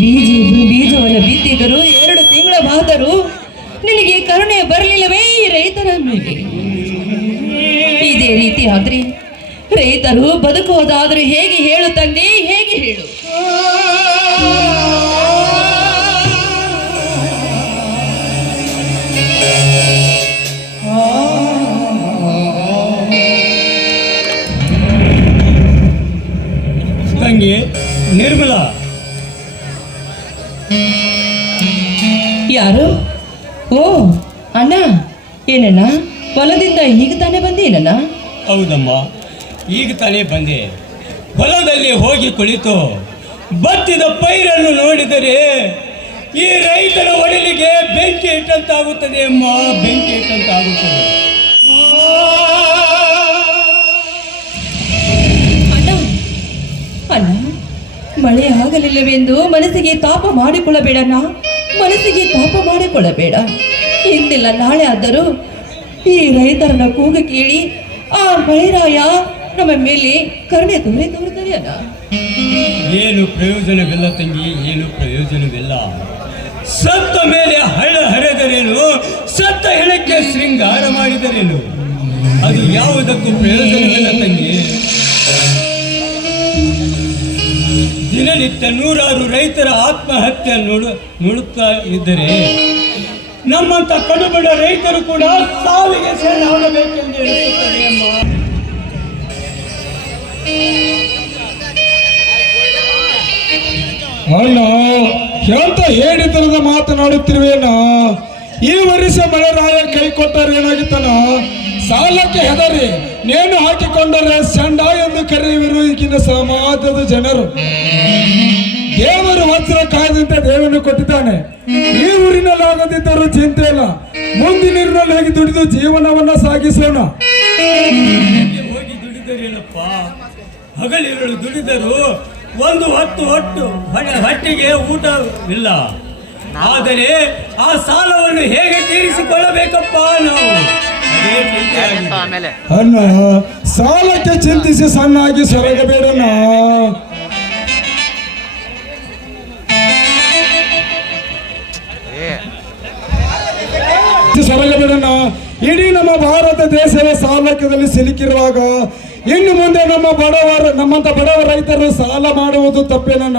ಬೀಜ ಬೀಜವನ್ನು ಬಿದ್ದಿದ್ದರು ಎರಡು ತಿಂಗಳ ಬಾದರು ನಿನಗೆ ಕರುಣೆ ಬರಲಿಲ್ಲವೇ ರೈತರ ಮೇಲೆ. ಇದೇ ರೀತಿ ಆದ್ರೆ ರೈತರು ಬದುಕುವುದಾದ್ರೆ ಹೇಗೆ ಹೇಳು ತಂದೆ ಹೇಗೆ ಹೇಳು. ನಿರ್ಮಲ. ಯಾರು? ಓ, ಅಣ್ಣ, ಏನಣ್ಣ? ಹೊಲದಿಂದ ಈಗ ತಾನೇ ಬಂದೇನಣ್ಣ ಹೌದಮ್ಮ, ಈಗ ತಾನೇ ಬಂದೆ. ಹೊಲದಲ್ಲಿ ಹೋಗಿ ಕುಳಿತು ಬತ್ತಿದ ಪೈರನ್ನು ನೋಡಿದರೆ ಈ ರೈತರ ಒಡಲಿಗೆ ಬೆಂಕಿ ಇಟ್ಟಂತಾಗುತ್ತದೆ ಅಮ್ಮ, ಬೆಂಕಿ ಇಟ್ಟಂತಾಗುತ್ತದೆ. ಮಳೆ ಆಗಲಿಲ್ಲವೆಂದು ಮನಸ್ಸಿಗೆ ತಾಪ ಮಾಡಿಕೊಳ್ಳಬೇಡಣ್ಣ. ಮನಸ್ಸಿಗೆ ತಾಪ ಮಾಡಿಕೊಳ್ಳಬೇಡ. ಇಂದಿಲ್ಲ ನಾಳೆ ಆದರೂ ಈ ರೈತರನ್ನ ಕೂಗು ಕೇಳಿ ಆ ಮಳೆರಾಯ ನಮ್ಮ ಮೇಲೆ ಕರುಣೆ ತೋರಿ ತೋರುತ್ತಾರೆ ಏನು ಪ್ರಯೋಜನವಿಲ್ಲ ತಂಗಿ, ಏನು ಪ್ರಯೋಜನವಿಲ್ಲ. ಸತ್ತ ಮೇಲೆ ಹಳ್ಳ ಹರಿದರೇನು? ಸತ್ತ ಹೆಣಕ್ಕೆ ಶೃಂಗಾರ ಮಾಡಿದರೇನು? ಅದು ಯಾವುದಕ್ಕೂ ಪ್ರಯೋಜನವಿಲ್ಲ ತಂಗಿ. ದಿನನಿತ್ಯ ನೂರಾರು ರೈತರ ಆತ್ಮಹತ್ಯೆ ನೋಡು ನೋಡುತ್ತಾ ಇದ್ದರೆ ನಮ್ಮಂತ ಕಡುಬಡ ರೈತರು ಕೂಡ ಸಾವಿಗೆ ಸೇರಾಗಬೇಕೆಂದು ಹೇಳುತ್ತದೆ ಅಣ್ಣ, ಎಂತ ಹೇಳಿತನದ ಮಾತನಾಡುತ್ತಿರುವೇನೋ ಈ ವರ್ಷ ಮಳೆರಾಯ ಕೈ ಕೊಟ್ಟರೆ ಏನಾಗಿತ್ತನ ಸಾಲಕ್ಕೆ ಹೆದರಿ, ನೇಣು ಹಾಕಿಕೊಂಡರೆ ಸಂಡ ಎಂದು ಕರೆಯುವರು ಈಗಿನ ಸಮಾಜದ ಜನರು. ದೇವರು ವಜ್ರ ಕಾಯ್ದಂತೆ ದೇವನು ಕೊಟ್ಟಿದ್ದಾನೆ. ಈ ಊರಿನಲ್ಲಿ ಆಗದಿದ್ದರೂ ಚಿಂತೆ ಇಲ್ಲ. ಮುಂದಿನ ಹೋಗಿ ದುಡಿದು ಜೀವನವನ್ನ ಸಾಗಿಸೋಣ. ಹೋಗಿ ದುಡಿದರೇನಪ್ಪ? ಹಗಲಿರುಳು ದುಡಿದರು ಒಂದು ಹೊತ್ತು ಹೊಟ್ಟು ಹೊಟ್ಟೆ- ಊಟ ಊಟವಿಲ್ಲ. ಆದರೆ ಆ ಸಾಲವನ್ನು ಹೇಗೆ ತೀರಿಸಿಕೊಳ್ಳಬೇಕಪ್ಪ ನಾವು? ಸಾಲಕ್ಕೆ ಚಿಂತಿಸಿ ಸಣ್ಣಾಗಿ ಸೊರಗಬೇಡಣ್ಣ. ಏ ಸೊರಗಬೇಡಣ್ಣ. ಇಡೀ ನಮ್ಮ ಭಾರತ ದೇಶವೇ ಸಾಲಕ್ಯದಲ್ಲಿ ಸಿಲುಕಿರುವಾಗ ಇನ್ನು ಮುಂದೆ ನಮ್ಮ ಬಡವರ ನಮ್ಮಂತ ಬಡವ ರೈತರು ಸಾಲ ಮಾಡುವುದು ತಪ್ಪೇನಣ್ಣ.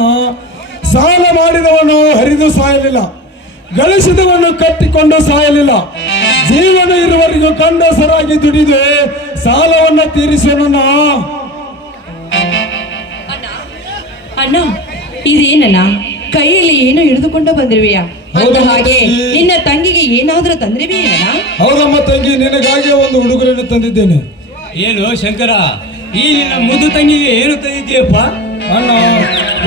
ಸಾಲ ಮಾಡಿದವನು ಹರಿದು ಸಾಯಲಿಲ್ಲ. ಗಳಿಸಿದವನು ಕಟ್ಟಿಕೊಂಡು ಸಾಯಲಿಲ್ಲ. ಜೀವನ ಇರುವವರೆಗೂ ಕಂಡಸರಾಗಿ ದುಡಿದು ಸಾಲವನ್ನ ತೀರಿಸೋಣ ಅಣ್ಣ. ಇದೇನಣ್ಣ ಕೈಯಲ್ಲಿ ಏನೋ ಹಿಡಿದುಕೊಂಡು ಬಂದಿರುವೆಯ? ಅಂತ ಹಾಗೆ ನಿನ್ನ ತಂಗಿಗೆ ಏನಾದ್ರೂ ತಂದ್ರಿವೆ ಹೌದಮ್ಮ ತಂಗಿ ನಿನಗಾಗಿ ಒಂದು ಹುಡುಗರನ್ನು ತಂದಿದ್ದೇನೆ. ಏನು ಶಂಕರ ಈ ನಿನ್ನ ಮುದ್ದು ತಂಗಿಗೆ ಏನು ತಂದಿದ್ದೀಯಪ್ಪ? ಅಣ್ಣ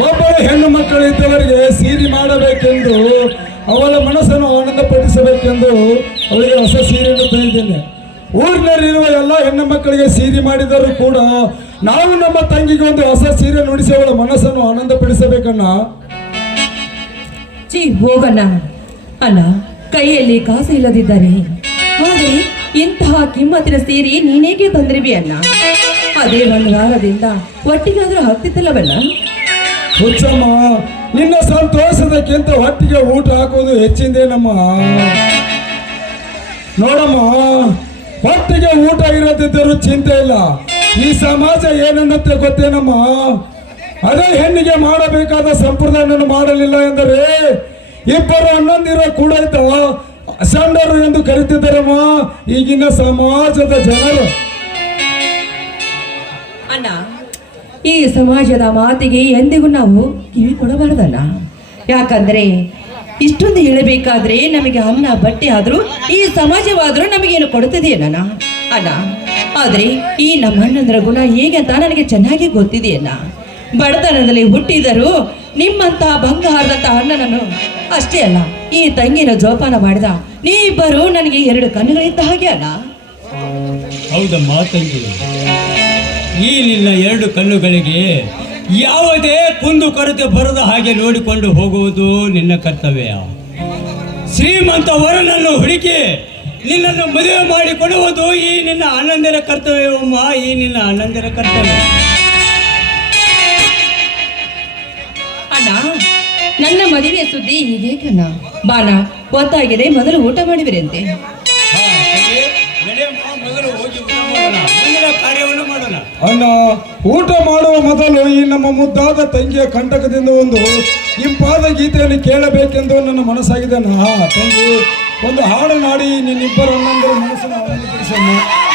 ಒಬ್ಬಳು ಹೆಣ್ಣು ಮಕ್ಕಳು ಇದ್ದವರಿಗೆ ಸೀರಿ ಮಾಡಬೇಕೆಂದು ಅವಳ ಮನಸ್ಸನ್ನು ಆನಂದಪಡಿಸಬೇಕೆಂದು ಅವಳಿಗೆ ಹೊಸ ಸೀರೆಯನ್ನು ತಂದಿದ್ದೇನೆ ಊರಿನಲ್ಲಿರುವ ಎಲ್ಲ ಹೆಣ್ಣು ಮಕ್ಕಳಿಗೆ ಸೀರೆ ಮಾಡಿದರೂ ಕೂಡ ನಾವು ನಮ್ಮ ತಂಗಿಗೆ ಒಂದು ಹೊಸ ಸೀರೆ ನುಡಿಸಿ ಅವಳ ಮನಸ್ಸನ್ನು ಆನಂದಪಡಿಸಬೇಕಣ್ಣ? ಪಡಿಸಬೇಕಣ್ಣ ಹೋಗಣ್ಣ. ಅಲ್ಲ ಕೈಯಲ್ಲಿ ಕಾಸು ಇಲ್ಲದಿದ್ದಾನೆ ಹಾಗೆ ಇಂತಹ ಕಿಮ್ಮತ್ತಿನ ಸೀರೆ ನೀನೇಗೆ ತಂದ್ರಿವಿ ಅಣ್ಣ? ಅದೇ ಒಂದು ವಾರದಿಂದ ಒಟ್ಟಿಗಾದ್ರೂ ಹಾಕ್ತಿತ್ತಲ್ಲವಲ್ಲ ಹುಚ್ಚಮ್ಮ ನಿನ್ನ ಸಂತೋಷದಕ್ಕಿಂತ ಹೊಟ್ಟಿಗೆ ಊಟ ಹಾಕೋದು ಹೆಚ್ಚಿಂದೇನಮ್ಮ ನೋಡಮ್ಮ ಹೊಟ್ಟಿಗೆ ಊಟ ಇರದಿದ್ದರೂ ಚಿಂತೆ ಇಲ್ಲ. ಈ ಸಮಾಜ ಏನನ್ನತ್ತೆ ಗೊತ್ತೇನಮ್ಮ? ಅದೇ ಹೆಣ್ಣಿಗೆ ಮಾಡಬೇಕಾದ ಸಂಪ್ರದಾಯವನ್ನು ಮಾಡಲಿಲ್ಲ ಎಂದರೆ ಇಬ್ಬರು ಅಣ್ಣಂದಿರ ಕೂಡ ಸಂಡರು ಎಂದು ಕರೀತಿದ್ದಾರಮ್ಮ? ಈಗಿನ ಸಮಾಜದ ಜನರು. ಅಣ್ಣ, ಈ ಸಮಾಜದ ಮಾತಿಗೆ ಎಂದಿಗೂ ನಾವು ಕಿವಿ ಕೊಡಬಾರ್ದಲ್ಲ ಯಾಕಂದ್ರೆ ಇಷ್ಟೊಂದು ಹೇಳಬೇಕಾದ್ರೆ ನಮಗೆ ಅನ್ನ, ಬಟ್ಟೆ ಆದರೂ, ಈ ಸಮಾಜವಾದರೂ ನಮಗೇನು ಕೊಡುತ್ತದೆಯಲ್ಲ ಅಣ್ಣ? ಆದರೆ ಈ ನಮ್ಮ ಅಣ್ಣಂದ್ರ ಗುಣ ಹೇಗೆ ಅಂತ ನನಗೆ ಚೆನ್ನಾಗಿ ಗೊತ್ತಿದೆಯಣ್ಣ ಬಡತನದಲ್ಲಿ ಹುಟ್ಟಿದರೂ ನಿಮ್ಮಂತ ಬಂಗಾರದಂತಹ ಅಣ್ಣನನ್ನು ಅಷ್ಟೇ ಅಲ್ಲ, ಈ ತಂಗಿನ ಜೋಪಾನ ಮಾಡಿದ ಇಬ್ಬರು ನನಗೆ ಎರಡು ಕಣ್ಣುಗಳಿದ್ದ ಹಾಗೆ ಅಣ್ಣ. ಹೌದಮ್ಮ ತಂಗಿ. ಈ ನಿನ್ನ ಎರಡು ಕಣ್ಣುಗಳಿಗೆ ಯಾವುದೇ ಕುಂದು ಕೊರತೆ ಬರದ ಹಾಗೆ ನೋಡಿಕೊಂಡು ಹೋಗುವುದು ನಿನ್ನ ಕರ್ತವ್ಯ. ಶ್ರೀಮಂತ ವರನನ್ನು ಹುಡುಕಿ ನಿನ್ನನ್ನು ಮದುವೆ ಮಾಡಿ ಕೊಡುವುದು ಈ ನಿನ್ನ ಆನಂದರ ಕರ್ತವ್ಯವಮ್ಮ ಈ ನಿನ್ನ ಆನಂದರ ಕರ್ತವ್ಯ. ಅಣ್ಣ ನನ್ನ ಮದುವೆ ಸುದ್ದಿ ಹೀಗೆ ಕಣ್ಣ. ಗೊತ್ತಾಗಿದೆ ಮೊದಲು ಊಟ ಮಾಡಿಬಿರಂತೆ ಮೊದಲು ಹೋಗಿ ಊಟ ಮಾಡೋಣ. ಕಾರ್ಯವನ್ನು ಮಾಡೋಣ. ಅಣ್ಣ ಊಟ ಮಾಡುವ ಮೊದಲು ಈ ನಮ್ಮ ಮುದ್ದಾದ ತಂಗಿಯ ಕಂಟಕದಿಂದ ಒಂದು ಇಂಪಾದ ಗೀತೆಯನ್ನು ಕೇಳಬೇಕೆಂದು ನನ್ನ ಮನಸ್ಸಾಗಿದೆ. ನಾ ತಂಗಿ, ಒಂದು ಹಾಡು ನಾಡಿ ನಿನ್ನಿಬ್ಬರ ಅಣ್ಣಂದರ ಮನಸ್ಸನ್ನು